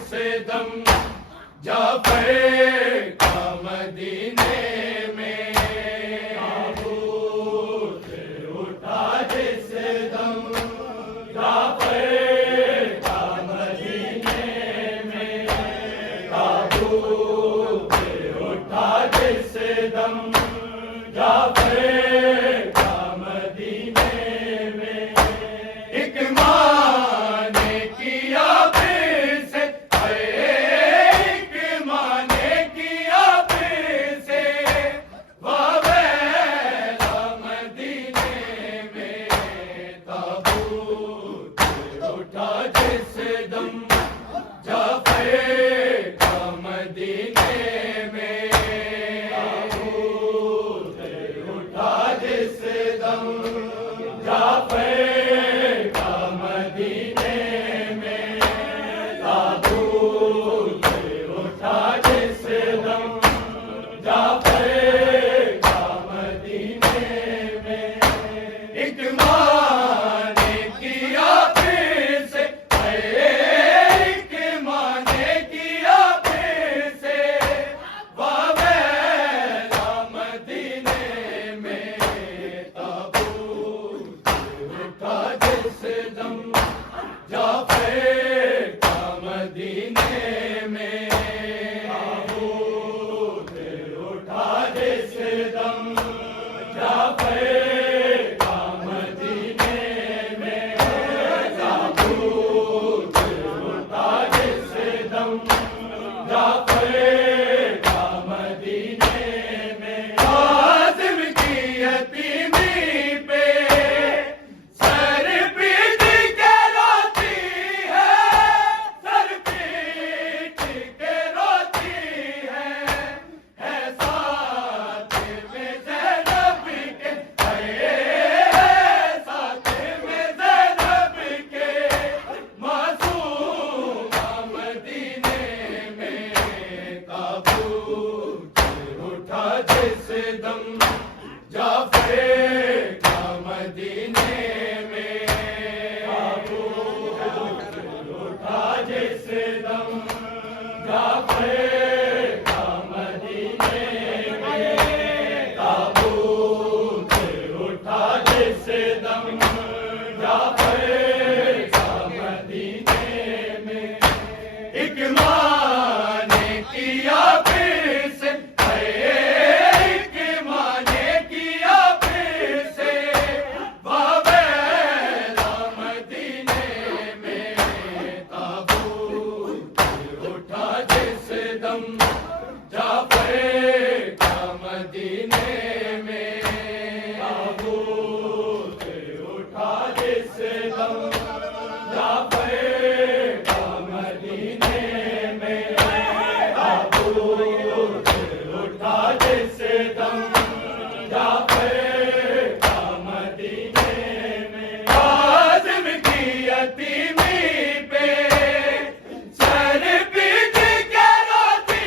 جس دم جعفر کا مدینے میں تابوت اٹھا جس دم جعفر کا مدینے میں تابوت اٹھا جس دم جعفر کا مدینے میں ایک ماں نے کیا پھر سے ایک ماں نے کیا پھر سے واویلا مدینے میں تابوت اٹھا جس دم جعفر کا مدینے میں تابوت اٹھا جس دم جعفر کا مدینے میں تابوت اٹھا جس دم جعفر کا مدینے میں ایک ماں نے کیا پھر سے ایک ماں نے کیا پھر سے واویلا مدینے میں تابوت اٹھا جس دم جعفر کا مدینے میں تابوت اٹھا جس دم جعفر کا مدینے میں تابوت اٹھا جس دم جعفر کا مدینے میں عازم کی یتیمی پہ سر پیٹ کے روتی ہے سر پیٹ کے روتی ہے ساتھ میں زینب کے ہے ساتھ میں زینب کے معصوم مدینے میں تابوت اٹھا جس دم جعفر کا مدینے میں تابوت اٹھا جس دم جعفر کا مدینے میں تابوت اٹھا جس دم جعفر کا مدینے میں ایک ماں نے کیا پھر سے ایک ماں نے کیا پھر سے واویلا مدینے میں تابوت اٹھا جس دم جعفر کا مدینے میں تابوت اٹھا جس دم جعفر کا مدینے میں تابوت اٹھا جس دم جعفر کا مدینے میں عازم کی یتیمی پہ سر پیٹ کے روتی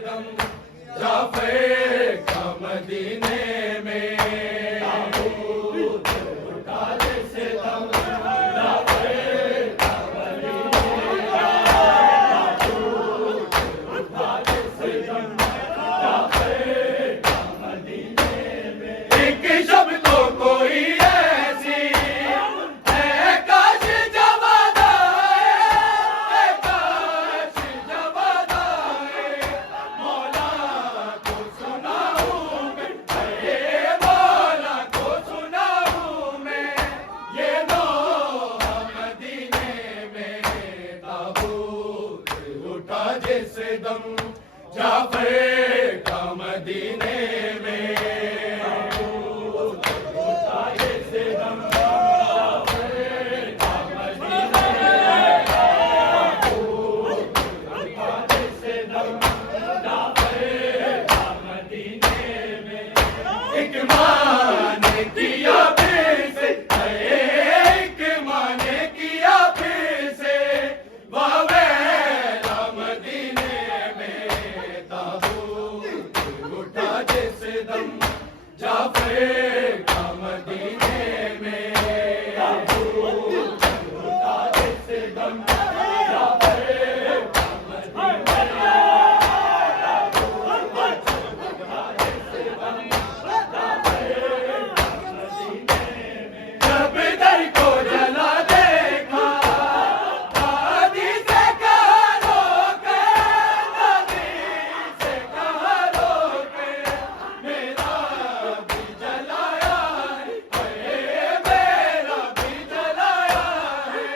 دم جعفر کا مدینے میں تابوت اٹھا جیسے دم جعفر کا مدینے تابوت اٹھا جیسے دم جعفر کا مدینے میں ایک شب تو کوئی ایسی ہے کاش جواد آئے کاش جواد آئے مولا کو سناؤں میں مولا کو سناؤں میں یہ نوحہ مدینے میں تابوت اٹھا جیسے دم جعفر کا مدینے میں تابوت اٹھا جیسے دم جعفر کا مدینے میں تابوت اٹھا جیسے دم جعفر کا مدینے میں ایک ماں نے کیا پھر سے ایک ماں نے کیا پھر سے واویلا مدینے میں تابوت اٹھا جیسے دم جعفر کا مدینے میں تابوت اٹھا جیسے دم جعفر کا مدینے جب در کو جلا دیکھا دادی سے کہا روکے دادی سے کہا روکے میرا بھی جلایا ہے میرا بھی جلایا ہے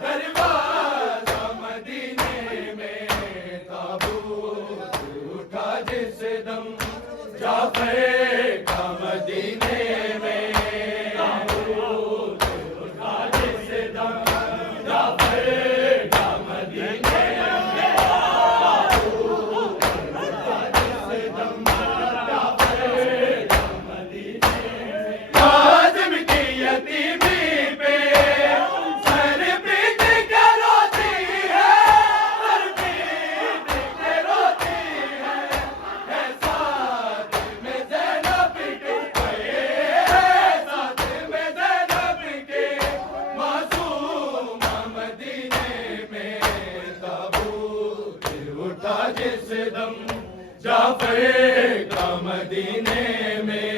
دروازہ مدینے میں تابوت اٹھا جیسے دم جعفر کا مدینے میں تابوت اٹھا جیسے دم جعفر کا مدینے میں تابوت اٹھا جیسے دم جعفر کا مدینے میں کاظم کی یتیمی پہ سر پیٹ کے روتی ہے سر پیٹ کے روتی ہے ساتھ میں زینب کے ساتھ میں زینب کے معصوم مدینے میں تابوت اٹھا جیسے دم جعفر کا مدینے میں